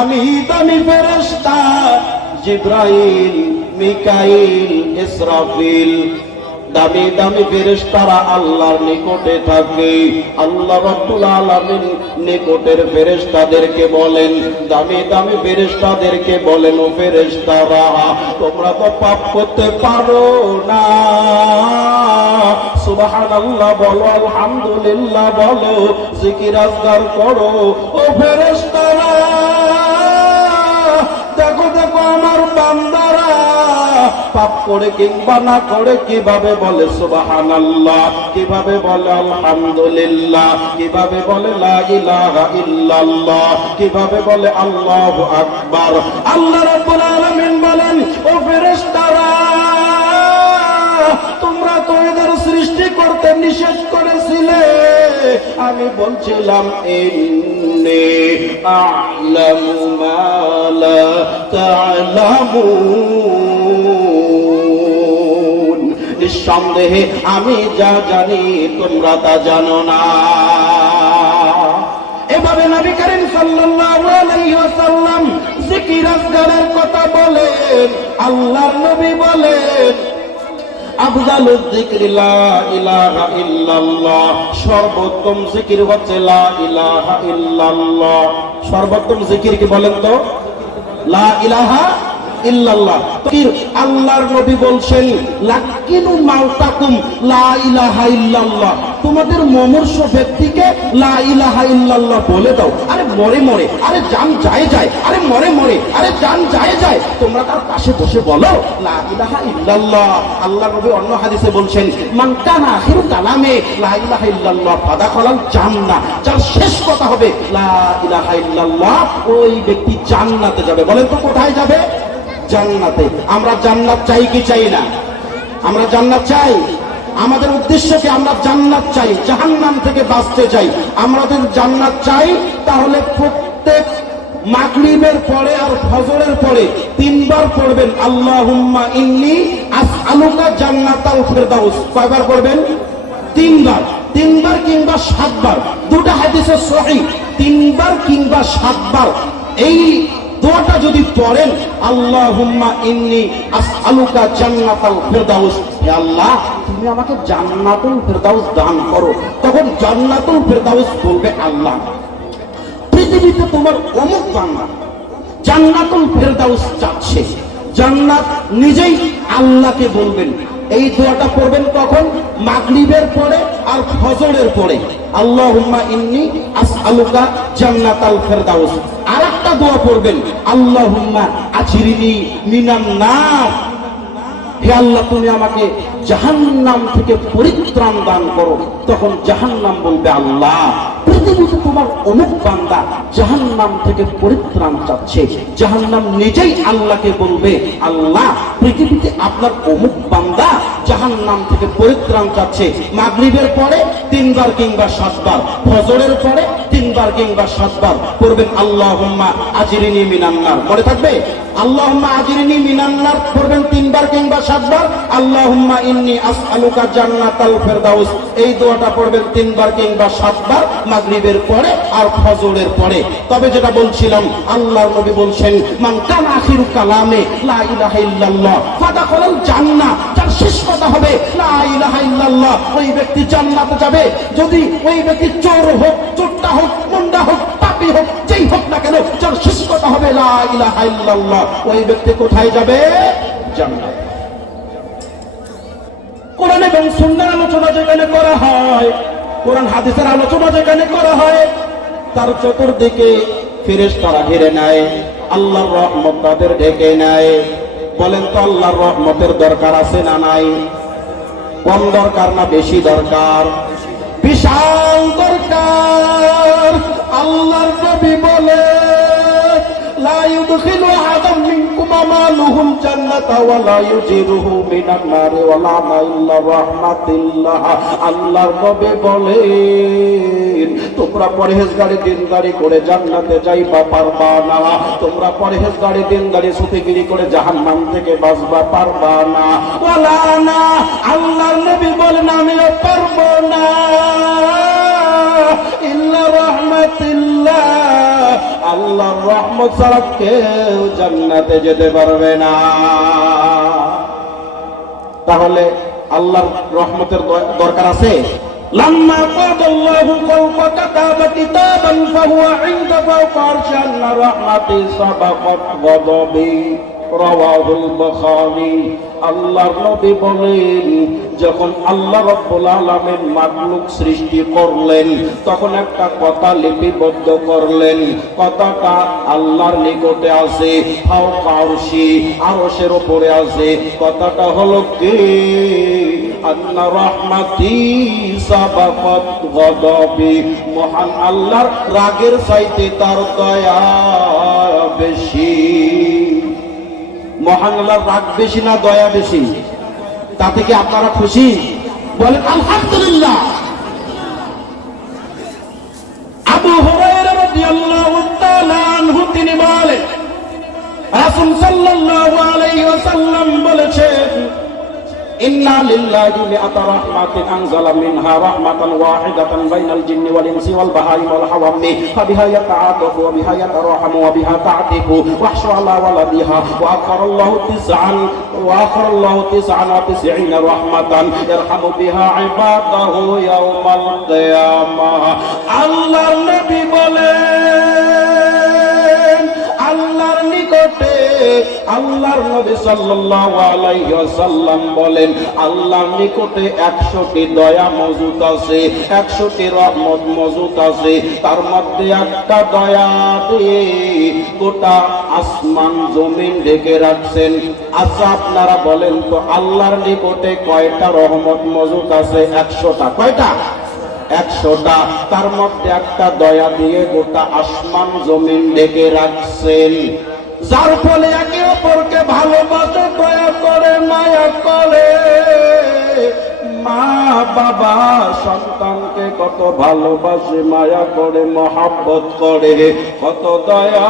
আমি দামি ফেরেশতা জিবরাইল, মিকাইল, ইসরাফিল, দামি দামি ফেরেশতারা আল্লাহর নিকটে থাকে। আল্লাহ রাব্বুল আলামিন নিকটের ফেরেশতাদেরকে বলেন, দামি দামি ফেরেশতাদেরকে বলেন, ও ফেরেশতারা তোমরা তো পাপ করতে পারো না, সুবহানাল্লাহ বলো, আলহামদুলিল্লাহ বলো, জিকির আজকার করো। ও ফেরেশতারা দেখো দেখো আমার বান্দারা পাপ করে কিংবা না করে কিভাবে বলে সুবহানাল্লাহ, কিভাবে বলে আলহামদুলিল্লাহ, কিভাবে বলে লা ইলাহা ইল্লাল্লাহ, কিভাবে বলে আল্লাহু আকবার। আল্লাহ রাব্বুল আলামিন বলেন, ও ফেরেশতারা তোমরা তো এদের সৃষ্টি করতে নিষেধ করেছিলে, আমি বলছিলাম ইন্নী আ'লামু মা লা তা'লামুন, নিঃসন্দেহে আমি যা জানি তোমরা তা জানো না। এভাবে নবী করিম সাল্লাল্লাহু আলাইহি ওয়াসাল্লাম জিকির আজকারের কথা বলেন। আল্লাহর নবী বলেন, আফজালুজ যিকরি লা ইলাহা ইল্লাল্লাহ, সর্বোত্তম জিকির হচ্ছে লা ইলাহা ইল্লাল্লাহ। সর্বোত্তম জিকির কি বলেন তো? লা ইলাহা ইল্লাল্লাহ। আল্লাহর নবী বলছেন, লাকিনু মাউতাকুম লা ইলাহা ইল্লাল্লাহ, তোমাদের মমর্ষ ব্যক্তিকে লা ইলাহা ইল্লাল্লাহ বলে দাও। আরে মরে মরে, আরে জান যায় যায়, আরে মরে মরে, আরে জান যায় যায়, তোমরা তার পাশে বসে বলো লা ইলাহা ইল্লাল্লাহ। আল্লাহর নবী অন্য হাদিসে বলছেন, মান কানা আখিরু কালামে লা ইলাহা ইল্লাল্লাহ ফাদাখালাল জান্নাহ, যার শেষ কথা হবে লা ইলাহা ইল্লাল্লাহ, ওই ব্যক্তি জান্নাতে যাবে। বলেন তো কোথায় যাবে? জান্নাতে। আমরা জান্নাত চাই কি চাই না? আমরা জান্নাত চাই। আমাদের উদ্দেশ্য কি? আমরা জান্নাত চাই, জাহান্নাম থেকে বাঁচতে চাই। আমাদের জান্নাত চাই, তাহলে প্রত্যেক মাগরিবের পরে আর ফজরের পরে তিনবার পড়বেন আল্লাহুম্মা ইন্নী আসআলুকা জান্নাতাল ফিরদাউস। কয়বার পড়বেন? তিনবার। তিনবার কিংবা সাতবার, দুটো হাদিসে সহিহ, তিনবার কিংবা সাতবার এই দোয়াটা যদি পড়েন, আল্লাহুম্মা ইন্নী আসআলুকা জান্নাতাল ফিরদাউস, হে আল্লাহ তুমি আমাকে জান্নাতুল ফিরদাউস দান করো, তখন জান্নাতুল ফিরদাউস বলবে আল্লাহ পৃথিবীতে তোমার অমুক বান্দা জান্নাতুল ফিরদাউস চাচ্ছে। জান্নাত নিজেই আল্লাহকে বলবেন। এই দোয়াটা পড়বেন কখন? মাগরিবের পরে আর ফজরের পরে, আল্লাহুম্মা ইন্নী আসআলুকা জান্নাতাল ফিরদাউস। আরেকটা দোয়া পড়বেন, আল্লাহুম্মা আজরিনি মিনান নার, হে আল্লাহ তুমি আমাকে জাহান্নাম থেকে পরিত্রাণ দান করো। তখন জাহান্নাম বলবে আল্লাহ পৃথিবীতে তোমার অমুক বান্দা জাহান্নাম থেকে পরিত্রাণ চাচ্ছে। জাহান্নাম নিজেই আল্লাহকে বলবে, আল্লাহ পৃথিবীতে আপনার অমুক বান্দা জাহান্নাম থেকে পরিত্রাণ চাচ্ছে। মাগরিবের পরে তিনবার কিংবা সাতবার, ফজরের পরে তিনবার কিংবা সাতবার পড়বেন আল্লাহুম্মা আজরিনি মিনান নার। মনে থাকবে? আল্লাহুম্মা আজরিনি মিনান নার পড়বেন তিনবার কিংবা সাতবার। আল্লাহুম্মা ইন্নী আসআলুকা জান্নাতাল ফিরদাউস, এই দোয়াটা পড়বেন তিনবার কিংবা সাতবার মাগরিবের পরে আর ফজরের পরে। তবে যেটা বলছিলাম, আল্লাহর নবী বলছেন, মান কানা আখিরু কালামে লা ইলাহা ইল্লাল্লাহ ফাদাখালাল জান্নাহ, যার শেষ কথা হবে লা ইলাহা ইল্লাল্লাহ, ওই ব্যক্তি জান্নাতে যাবে। যদি ওই ব্যক্তি চোর হোক, চোরটা হোক, মুন্ডা হোক, পাপী হোক, যেই হোক না কেন, যার শেষ কথা হবে লা ইলাহা ইল্লাল্লাহ, ওই ব্যক্তি কোথায় যাবে? জান্নাত। কোরআন এবং সুন্নাহর আলোচনা যেখানে করা হয়, কোরআন হাদিসের আলোচনা যেখানে করা হয়, তার চতুর্দিকে ফেরেশতারা ঘিরে নেয়, আল্লাহর রহমত তাদের ঢেকে নেয়। বলেন তো আল্লাহর রহমতের দরকার আছে না নাই? কম দরকার না বেশি দরকার? বিশাল দরকার। আল্লাহর নবী বলে, লা ইউদখিলু আহাদাম মিনকুম আমালুহুল জান্নাতা ওয়া লা ইউজিরুহু মিনান নারি ওয়া লা ইল্লা রাহমাতিল্লাহ। আল্লাহর নবী বলেন, তোমরা পরহেজগারি দিনদারি করে জান্নাতে যাইবা পারবা না, তোমরা পরহেজগারি দিনদারি সুফিগিরি করে জাহান্নাম থেকে বাঁচবা পারবা না। ওয়ালা না, আল্লাহর নবী বলেন আমিও পারবো না, ইল্লা রাহমাতিল্লাহ, আল্লাহর রহমত ছাড়া কেউ জান্নাতে যেতে পারবে না। তাহলে আল্লাহর রহমতের দরকার আছে। লাম্মা কাদাল্লাহু ফাওকা কাতাবা কিতাবান ফাহুয়া ইনদা ফাওকা আরশি আন্না রাহমাতি সাবাকাত গাদাবি, রাওয়াহুল বুখারী। আল্লাহর নবী বলেন, যখন আল্লাহ রাব্বুল আলামিন মাখলুক সৃষ্টি করলেন তখন একটা কথা লিপিবদ্ধ করলেন। কথাটা আল্লাহর নিকটে আছে, ফাওকা আরশি, আরশের উপরে আছে। কথাটা হলো কি, আন্না রাহমাতি সাবাকাত গাদাবি, মহান আল্লাহর রাগের চাইতে তার দয়া বেশি। মহান আল্লাহর রাগ বেশি না দয়া বেশি? তাতে কি আপনারা খুশি? বলেন আলহামদুলিল্লাহ। আবু হুরায়রা রাদিয়াল্লাহু তাআলা আনহু তিনি বলেন, রাসূল সাল্লাল্লাহু আলাইহি ওয়াসাল্লাম বলেছেন, ইন্না লিল্লাহি মিআতা রাহমাতিন আনজালা মিনহা রাহমাতান ওয়াহিদাতান বাইনাল জিন্নি ওয়াল ইনসি ওয়াল বাহাইম ওয়াল হাওয়ামি ফাবিহা ইয়াতাআতাফু ওয়া বিহা ইয়াতারাহামু ওয়া বিহা তা'তিফু ওয়াহশু আলা ওয়ালাদিহা ওয়া আখরাল্লাহু তিসআন ওয়া তিসঈনা রাহমাতান ইয়ারহামু বিহা ইবাদাহু ইয়াওমাল কিয়ামাহ। আল্লাহর নবী বলেন, আল্লাহর নিকটে আল্লাহর নবী সাল্লাল্লাহু আলাইহি ওয়াসাল্লাম বলেন, আল্লাহর নিকটে 100টি দয়া মজুদ আছে, 100টি রহমত মজুদ আছে। তার মধ্যে একটা দয়া দিয়ে গোটা আসমান জমিন ঢেকে রাখছেন। আচ্ছা আপনারা বলেন তো, আল্লাহর নিকটে কয়টা রহমত মজুদ আছে? 100টা। কয়টা? 100টা। তার মধ্যে একটা দয়া দিয়ে গোটা আসমান জমিন ঢেকে রাখছেন, যার ফলে একে অপরকে ভালোবাসে, দয়া করে, মায়া করে। মা বাবা সন্তানকে কত ভালোবাসে, মায়া করে, মহাব্বত করে, কত দয়া,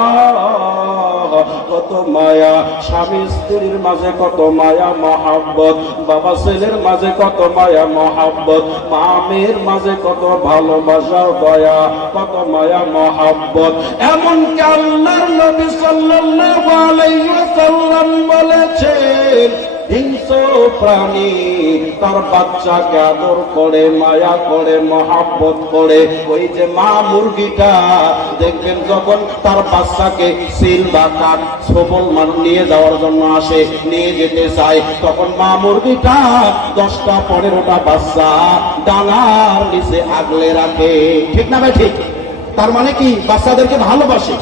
কত মায়া। স্বামী স্ত্রীর মাঝে কত মায়া মহাব্বত, বাবা ছেলের মাঝে কত মায়া মহাব্বত, মা মেয়ের মাঝে কত ভালোবাসা, দয়া, কত মায়া মহাব্বত। এমনকি আল্লাহর নবী সাল্লাল্লাহু আলাইহি ওয়াসাল্লাম বলেছেন, হিংস্র প্রাণী তার বাচ্চাকে আদর করে, মায়া করে, মহাব্বত করে। ওই যে মা মুরগিটা দেখবেন যখন তার বাচ্চাকে সিল বা কাঠ সবল মানুষ নিয়ে যাওয়ার জন্য আসে, নিয়ে যেতে চায়, তখন মা মুরগিটা 10টা 15টা বাচ্চা ডানার নিচে আগলে রাখে। ঠিক না ভাই? ঠিক। তার মানে কি? বাচ্চাদেরকে ভালোবাসে।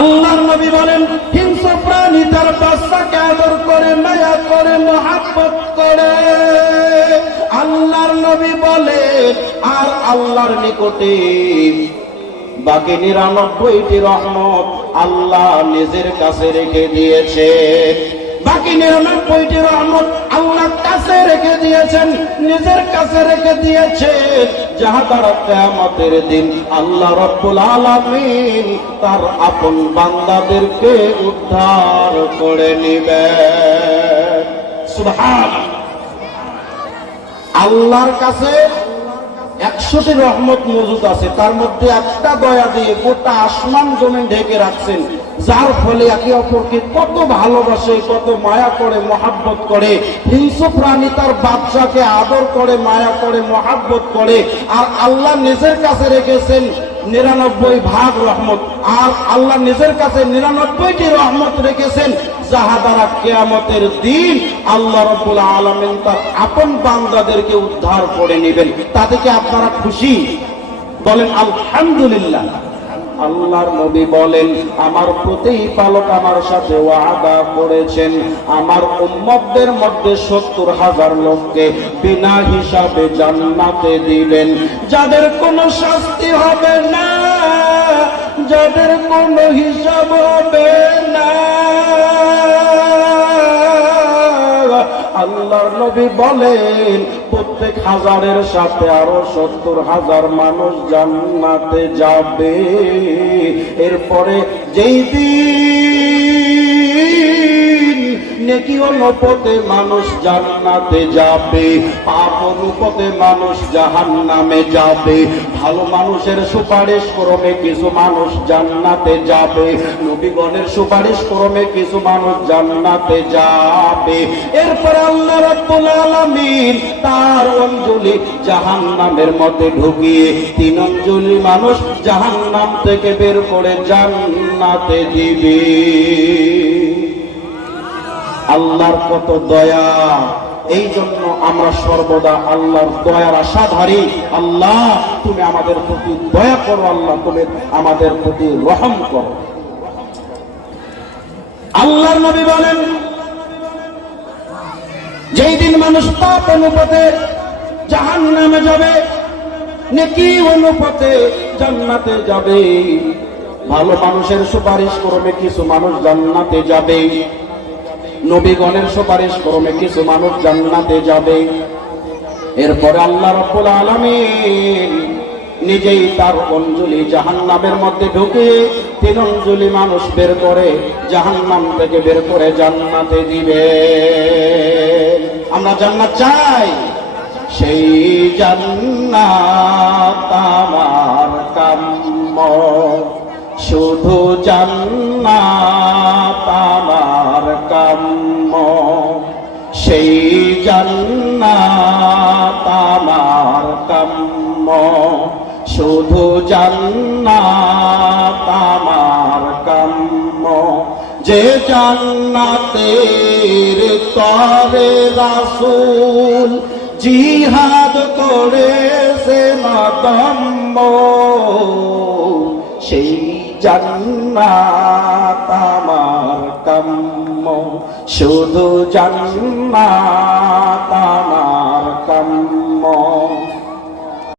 আল্লাহর নবী বলেন, হিংস্র প্রাণী তার বাচ্চাকে আদর করে, মায়া করে, মহাব্বত করে। আল্লাহর নবী বলেন, আর আল্লাহর নিকটে বাকি 99টি রহমত আল্লাহ নিজের কাছে রেখে দিয়েছেন। বাকি 99টি রহমত আল্লাহ কাছে রেখে দিয়েছেন, নিজের কাছে রেখে দিয়েছেন, যাহা দ্বারা কিয়ামতের দিন আল্লাহ রাব্বুল আলামিন তার আপন বান্দাদেরকে উদ্ধার করে নেবেন। সুবহানাল্লাহ। আল্লাহর কাছে 100টি রহমত মজুদ আছে, তার মধ্যে একটা দয়া দিয়ে গোটা আসমান জমিন ঢেকে রাখছেন, যার ফলে একে অপরকে কত ভালোবাসে, কত মায়া করে, মহাব্বত করে। হিংস্র প্রাণী তার বাচ্চাকে আদর করে, মায়া করে, মহাব্বত করে। আর আল্লাহ নিজের কাছে রেখেছেন 99 ভাগ রহমত, আর আল্লাহ নিজের কাছে 99টি রহমত রেখেছেন, যাহা দ্বারা কিয়ামতের দিন আল্লাহ রাব্বুল আলামিন তার আপন বান্দাদেরকে উদ্ধার করে নেবেন। তাতে কি আপনারা খুশি? বলেন আলহামদুলিল্লাহ। আল্লাহর নবী বলেন, আমার প্রতিপালক আমার সাথে ওয়াদা করেছেন, আমার উম্মতদের মধ্যে 70,000 লোককে বিনা হিসাবে জান্নাতে দিবেন, যাদের কোনো শাস্তি হবে না, যাদের কোনো হিসাব হবে না। আল্লাহর নবী বলেন, প্রত্যেক হাজারের সাথে আরো 70,000 মানুষ জান্নাতে যাবে। এরপরে যেই দিন নেকি অনুপাতে মানুষ জান্নাতে যাবে, পাপ অনুপাতে মানুষ জাহান্নামে যাবে। ভালো মানুষের সুপারিশ ক্রমে কিছু মানুষ জান্নাতে যাবে, নবীগণের সুপারিশ ক্রমে কিছু মানুষ জান্নাতে যাবে। এরপর আল্লাহ রাব্বুল আলামিন তার অঞ্জলি জাহান্নামের মধ্যে ঢুকিয়ে 3 অঞ্জলি মানুষ জাহান্নাম থেকে বের করে জান্নাতে দিবে। আল্লাহর কত দয়া! এই জন্য আমরা সর্বদা আল্লাহর দয়ার আশাধারী। আল্লাহ তুমি আমাদের প্রতি দয়া করো, আল্লাহ তুমি আমাদের প্রতি রহম করো। আল্লাহর নবী বলেন, যেই দিন মানুষ পাপ অনুপাতে জাহান্নামে যাবে, নেকি অনুপাতে জান্নাতে যাবে। ভালো মানুষের সুপারিশ ক্রমে কিছু মানুষ জান্নাতে যাবে, নবীগণের সুপারিশ ক্রমে কিছু মানুষ জান্নাতে যাবে। এরপরে আল্লাহ রাব্বুল আলামিন নিজেই তার অঞ্জলি জাহান্নামের মধ্যে ঢুকে 3 অঞ্জলি মানুষ বের করে জাহান্নাম থেকে বের করে জান্নাতে দিবে। আমরা জান্নাত চাই, সেই জান্নাত আমার কাম্য, শুধু জান্নাত আমার কাম্য, সেই জান্নাত আমার কাম্য, শুধু জান্নাত আমার কাম্য। যে জান্নাতের তরে রাসূল জিহাদ করেছে মাতম্ম, সেই জান্নাত আমার কাম্য, শুধু জান্নাত আমার